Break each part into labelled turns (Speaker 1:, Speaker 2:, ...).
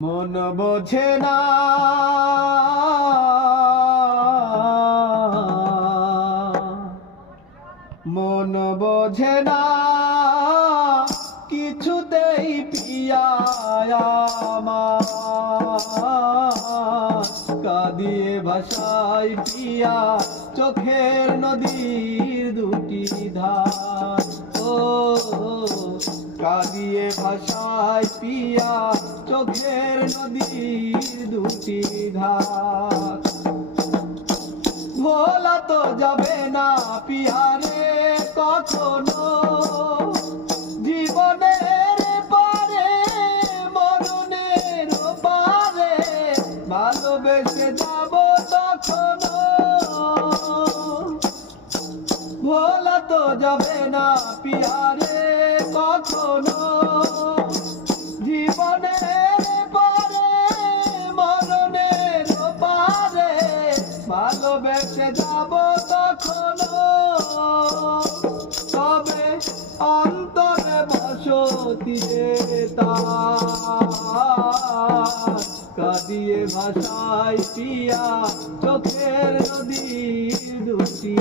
Speaker 1: মন বোঝে না। মন বোঝে না। কিছুতেই পিয়া আমার। কাঁদিয়ে ভাষায় পিয়া চোখের নদীর দুটি ধার। ও, কাঁদিয়ে ভাষায় পিয়া চোখের নদীর দুটি ধার ভোলা তো যাবে না পিয়ারে কখনো। জীবনের পারে, মরণের পারে, ভালোবেসে যাব তখনো। ভোলা তো যাবে না পিয়ারে কখনো। ভালোবেসে যাব তখনো তবে অন্তরে বসতি কাঁদিয়ে ভাষায় পিয়া চোখের নদী দুটি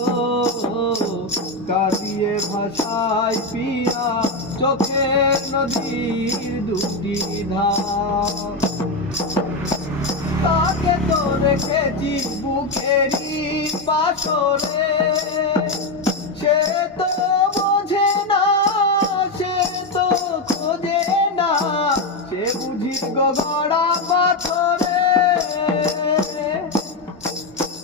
Speaker 1: ও, কাঁদিয়ে ভাষায় পিয়া চোখের নদী দুটি ধার। রেখেছি বুকেরই বাসরে। সে তো বোঝে না, সে তো খোঁজে না, সে বুঝি গগড়া পাথরে।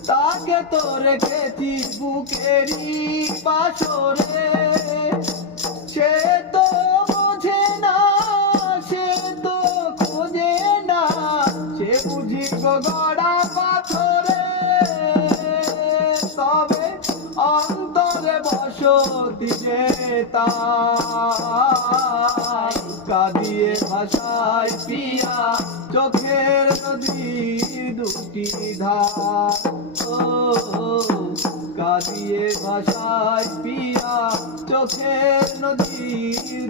Speaker 1: তাকে তো রেখেছি বুকেরই বাসরে। গড়া পাথরে, তবে অন্তরে বসতি তার। কাঁদিয়ে ভাষায় পিয়া চোখের নদী দুটি ধার। কাঁদিয়ে ভাষায় পিয়া চোখের নদী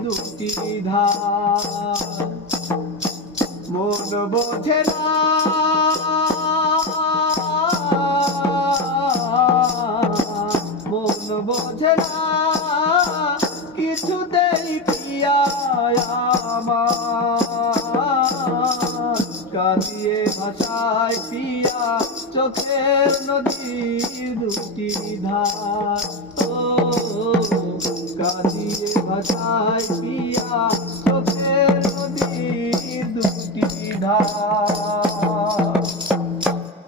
Speaker 1: দুটি ধার। মন বোঝে না বোঝে না কিছুতেই পিয়া আমার। কাঁদিয়ে ভাষায় পিয়া চোখের নদী দুটি ধার। ও, কাঁদিয়ে ভাষায় পিয়া